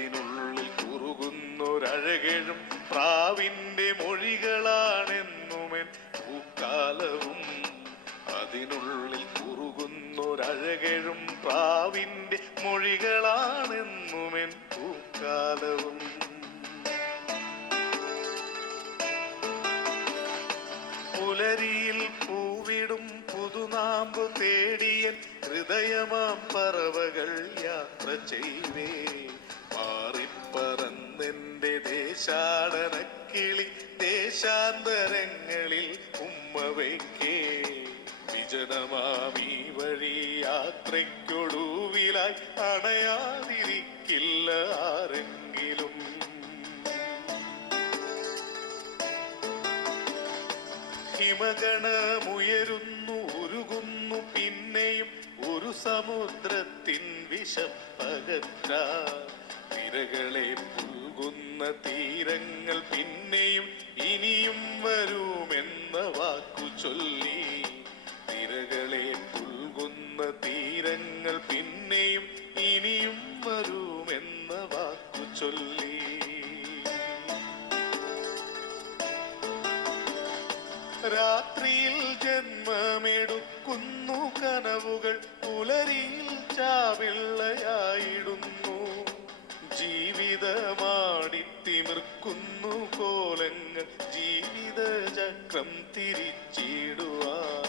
അതിനുള്ളിൽ കുറുകുന്നൊരഴകഴും പ്രാവിൻ്റെ മൊഴികളാണെന്നുമെൻ പൂക്കാലവും. അതിനുള്ളിൽ കുറുകുന്നൊരഴകഴും പ്രാവിൻ്റെ മൊഴികളാണെന്നുമെൻ പൂക്കാലവും. പുലരിയിൽ പൂവിടും പുതുനാമ്പു തേടിയൻ ഹൃദയമാം പറവകൾ യാത്ര ചെയ്വേ. മാറിപ്പറന്നെൻ്റെ ദേശാടനക്കിളി ദേശാന്തരങ്ങളിൽ ഉമ്മവയ്ക്കേ. വിജനമാമീ വഴി യാത്രയ്ക്കൊടുവിലായി അണയാതിരിക്കില്ല ആരെങ്കിലും. ഹിമഗണമുയരുന്നു ഉരുകുന്നു പിന്നെയും ഒരു സമുദ്രത്തിൻ വിശപ്പകറ്റാൻ. തിരകളെ പുൽകുന്ന തീരങ്ങൾ പിന്നെയും ഇനിയും വരുമെന്ന വാക്കു ചൊല്ലി. തിരകളെ പുൽകുന്ന തീരങ്ങൾ പിന്നെയും ഇനിയും വരുമെന്ന വാക്കു ചൊല്ലി. രാത്രിയിൽ ജന്മമെടുക്കുന്നു കനവുകൾ പുലരിയിൽ ചാവിള്ളയായിടുന്നു. ജീവിതമാടിത്തിമിർക്കുന്നു കോലങ്ങൾ ജീവിത ചക്രം തിരിച്ചിടുവാൻ.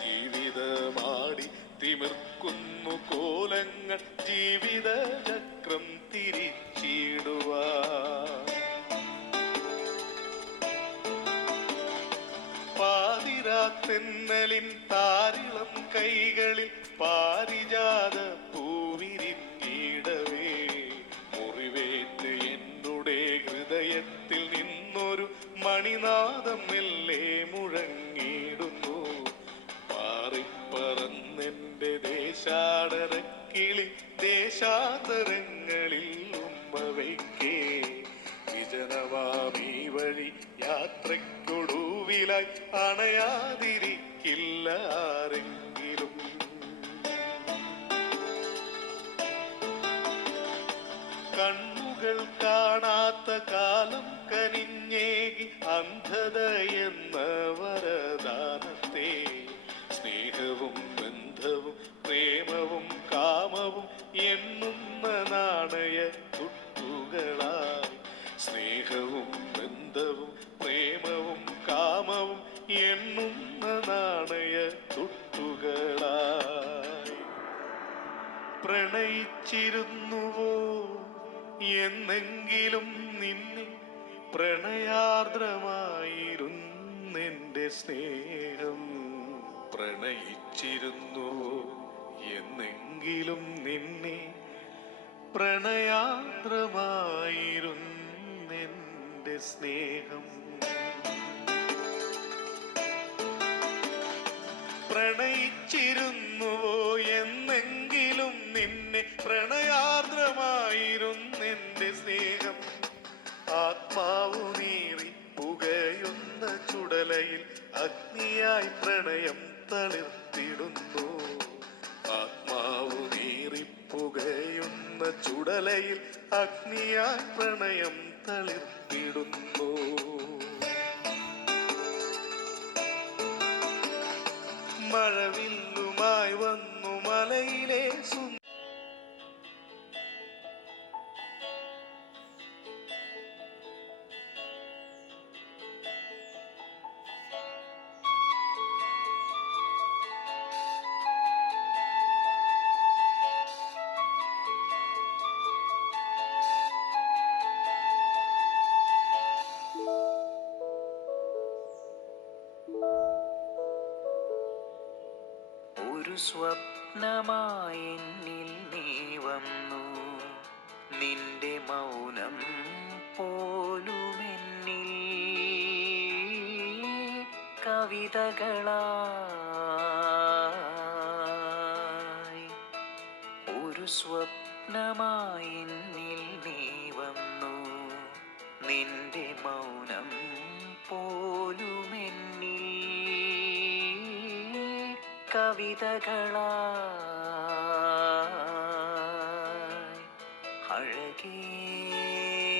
ജീവിതമാടി തിമിർക്കുന്നു കോലങ്ങൾ ജീവിത ചക്രം തിരിച്ചിടുവാൻ. പാതിരാത്തെന്നലിൻ താരിളം കൈകളിൽ പാരിജാത പൂവിരിഞ്ഞിടവേ. മുറിവേറ്റ് എന്നുടെ ഹൃദയത്തിൽ നിന്നൊരു മണിനാദം മെല്ലെ മുഴങ്ങിടുന്നു. പാറിപ്പറന്നെൻ്റെ ദേശാടനക്കിളി ദേശാന്തരങ്ങളിൽ ഉമ്മവയ്ക്കേ. വിജനമാമീ വഴി യാത്രയ്ക്കൊടുവിലായി അണയാതിരിക്കില്ല ആരെങ്കിലും. കണ്ണുകൾ കാണാത്ത കാലം കനിഞ്ഞേകി അന്ധത എന്ന വരദാനത്തെ. സ്നേഹവും ബന്ധവും പ്രേമവും കാമവും എണ്ണുന്ന നാണയ തുട്ടുകളായി. സ്നേഹവും ബന്ധവും പ്രേമവും കാമവും എണ്ണുന്ന നാണയ തുട്ടുകളായി. പ്രണയിച്ചിരുന്നുവോ എന്നെങ്കിലും നിന്നെ പ്രണയാർദ്രമായിരുന്നെൻ്റെ സ്നേഹം. പ്രണയിച്ചിരുന്നുവോ എന്നെങ്കിലും നിന്നെ പ്രണയാർദ്രമായിരുന്നെൻ്റെ സ്നേഹം. പ്രണയിച്ചിരുന്നുവോ എന്നെങ്കിലും നിന്നെ പ്രണയാർദ്രമായിരുന്നെൻ്റെ സ്നേഹം. ആത്മാവു നീറി പുകയുന്ന ചുടലയിൽ അഗ്നിയായി പ്രണയം തളിർത്തിടുന്നു. ആത്മാവു നീറി പുകയുന്ന ചുടലയിൽ അഗ്നിയായി പ്രണയം തളിർത്തിടുന്നു. മഴവില്ലുമായി വന്നു മലയിലെ ഒരു സ്വപ്നമായി എന്നിൽ നീ വന്നു. നിന്റെ മൗനം പോലുമെന്നിൽ കവിതകളായി. ഒരു സ്വപ്നമായി എന്നിൽ നീ വന്നു. നിന്റെ മൗനം പോലുമെന്നിൽ കവിതകളായി. അഴകേ